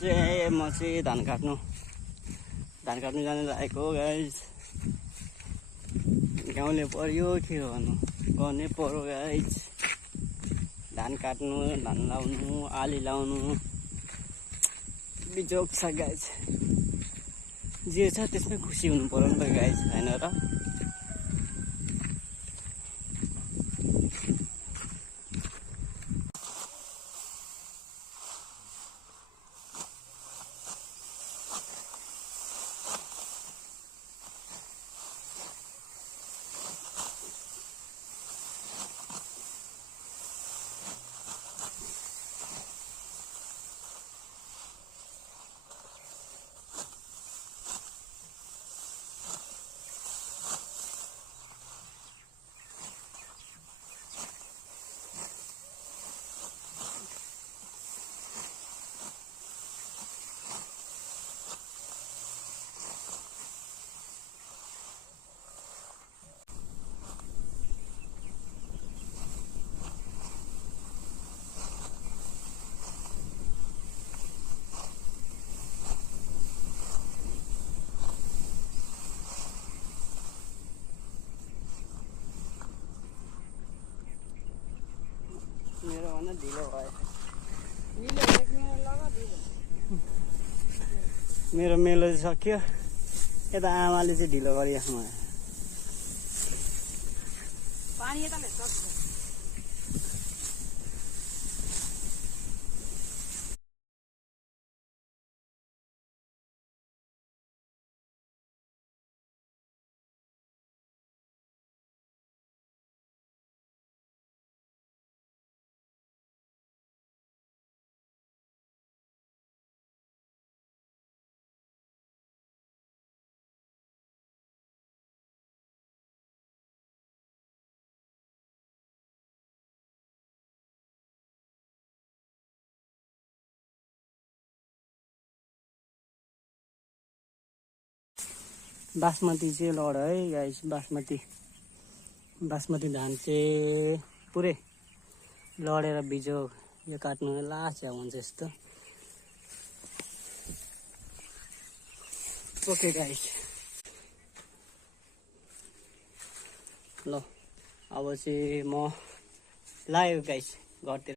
चाहिँ म चाहिँ धान काट्नु जानु लागेको हो गाइस। गाउँले पर्यो के गर्नु, गर्नै पर्यो गाइस। धान काट्नु, धान लाउनु, आली लाउनु बिजोग छ गाइस। जे छ त्यसमै खुसी हुनु पर्यो नि त गाइस, हैन र? मेरो भन्दा ढिलो भयो। मेरो मेलो सक्यो। यता आमाले चाहिँ ढिलो गरिराख्नु भयो। पानी यता ले सक्छ। बासमती चाहिँ लड है गाइस। बासमती धान चाहिँ पुरै लडेर बिजोग यो काट्नु लास्ट हुन्छ यस्तो। ओके गाइस, ल अब चाहिँ म लाग्यो गाइस घरतिर।